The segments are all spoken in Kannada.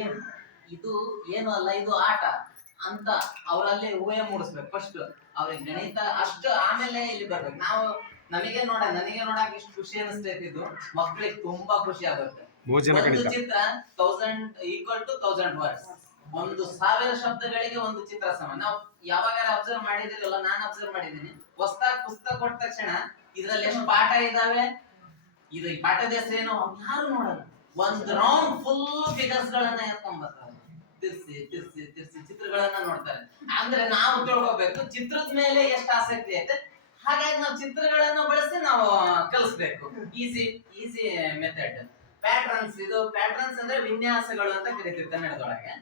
ಏನ್? ಇದು ಏನು ಅಲ್ಲ ಇದು ಆಟ ಅಂತ ಅವರಲ್ಲಿ ಊಹೆ ಮೂಡಿಸ್ಬೇಕು. ಫಸ್ಟ್ ಅವ್ರಿಗೆ ಗಣಿತ ಅಷ್ಟು ಆಮೇಲೆ ಇಲ್ಲಿ ಬರ್ಬೇಕು. ನಾವು ನಮಗೆ ನೋಡ ನನಗೆ ನೋಡಕ್ ಇಷ್ಟು ಖುಷಿ ಅನಿಸ್ತೈತಿ ಇದು ಮಕ್ಳಿಗೆ ತುಂಬಾ ಖುಷಿ ಆಗುತ್ತೆ. ಒಂದು ಚಿತ್ರ thousand equal to thousand words ಒಂದು ಸಾವಿರ ಶಬ್ದಗಳಿಗೆ ಒಂದು ಚಿತ್ರ ಸಮ. ನಾವು ಯಾವಾಗ ಅಬ್ಸರ್ವ್ ಮಾಡಿದಿರಲ್ಲ ನಾನು ಅಬ್ಸರ್ವ್ ಮಾಡಿದ್ದೀನಿ. ಹೊಸ್ದಾಗ ಪುಸ್ತಕ ಕೊಟ್ಟ ತಕ್ಷಣ ಇದ್ರಲ್ಲಿ ಎಷ್ಟು ಪಾಠ ಇದಾವೆ ಇದು ಈ ಪಾಠದ ಹೆಸರೇನು? ಯಾರು ನೋಡಲ್ಲ. ಒಂದ್ ರೌಂಡ್ ಫುಲ್ ಫಿಗರ್ಸ್ ಗಳನ್ನ ಎತ್ಕೊಂಡ್ಬರ್ತಾರೆ ತಿರ್ಸಿ ತಿರ್ಸಿ ತಿರ್ಸಿ ಚಿತ್ರಗಳನ್ನ ನೋಡ್ತಾರೆ. ಅಂದ್ರೆ ನಾವು ತಿಳ್ಕೊಬೇಕು ಚಿತ್ರದ ಮೇಲೆ ಎಷ್ಟು ಆಸಕ್ತಿ ಐತೆ? ಹಾಗಾಗಿ ನಾವು ಚಿತ್ರಗಳನ್ನ ಬಳಸಿ ನಾವು ಕಲಿಸ್ಬೇಕು. ಈಸಿ ಈಸಿ ಮೆಥಡ್ ಪ್ಯಾಟ್ರನ್ಸ್ ಇದು ಪ್ಯಾಟ್ರನ್ಸ್ ಅಂದ್ರೆ ವಿನ್ಯಾಸಗಳು ಅಂತ ಕರಿತೀವಿ ಕನ್ನಡದೊಳಗೆ.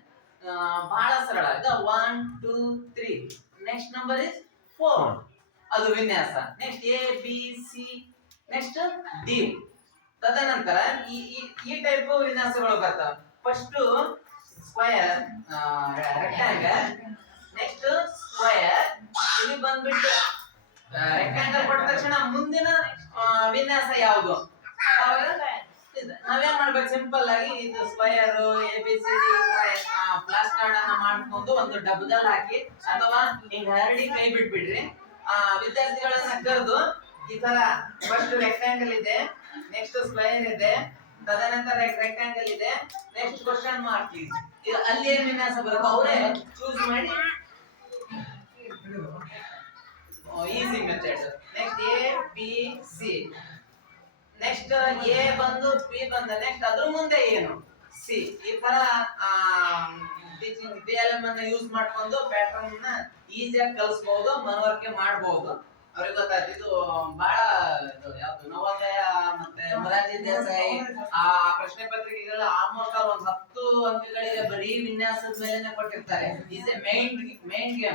ಬಹಳ ಸರಳ. ಇದು one two three next number is four ಅದು ವಿನ್ಯಾಸ. Next A B C next D ತದನಂತರ ಈ, ಈ- ಟೈಪ್ ವಿನ್ಯಾಸಗಳು ಬರ್ತಾವ. First square rectangle next square ಇಲ್ಲಿ ಬಂದ್ಬಿಟ್ಟು ರೆಕ್ಟಾಂಗಲ್ ಕೊಟ್ಟ ತಕ್ಷಣ ಮುಂದಿನ ವಿನ್ಯಾಸ ಯಾವುದು? ನಾವೇನ್ ಮಾಡ್ಬೇಕು? ಸಿಂಪಲ್ ಆಗಿ ಇದು square A B C D plus card ಅನ್ನ ಮಾಡ್ಕೊಂಡು ಒಂದು ಡಬ್ಬದಲ್ಲಿ ಹಾಕಿ ಅಥವಾ ಹಿಂಗ್ ಹರಡಿ ಕೈ ಬಿಟ್ಬಿಡ್ರಿ. ಆ, ವಿದ್ಯಾರ್ಥಿಗಳನ್ನ ಕರೆದು ಈ ತರ ಫಸ್ಟ್ ರೆಕ್ಟಾಂಗಲ್ ಇದೆ. ನೆಕ್ಸ್ಟ್ ಸ್ಕ್ವೇರ್ ಇದೆ. ತದನಂತರ ರೆಕ್ಟಾಂಗಲ್ ಇದೆ. ನೆಕ್ಸ್ಟ್ ಕ್ವಶನ್ ಮಾರ್ಕ್ ಇದೆ ಅಲ್ಲಿ ಏನ್ ವಿನ್ಯಾಸ ಬರುತ್ತೆ ಅವರೇ ಚೂಸ್ ಮಾಡಿ. Easy method next A B C next A ಬಂದು ಬಿ ಬಂದ ನೆಕ್ಸ್ಟ್ ಅದ್ರ ಮುಂದೆ ಏನು? ಸಿ ಈ ತರ, ಆ ಯೂಸ್ ಮಾಡ್ಕೊಂಡು ಪ್ಯಾಟರ್ನ್ನ ಈಸಿಯಾಗಿ ಕಲಿಸಬಹುದು ಮನವರಿಕೆ ಮಾಡಬಹುದು ಅವ್ರಿಗೆ ಗೊತ್ತಾಯ್ತು. ಇದು ಬಹಳ ಇದು ಯಾವ್ದು ನವೋದಯ ಮತ್ತೆ ಆ ಪ್ರಶ್ನೆ ಪತ್ರಿಕೆಗಳು ಆಲ್ಮೋಸ್ಟ್ ಒಂದ್ ಹತ್ತು ಅಂಕಗಳಿಗೆ ಬರೀ ವಿನ್ಯಾಸದ ಮೇಲೆ ಕೊಟ್ಟಿರ್ತಾರೆ. Is a main main game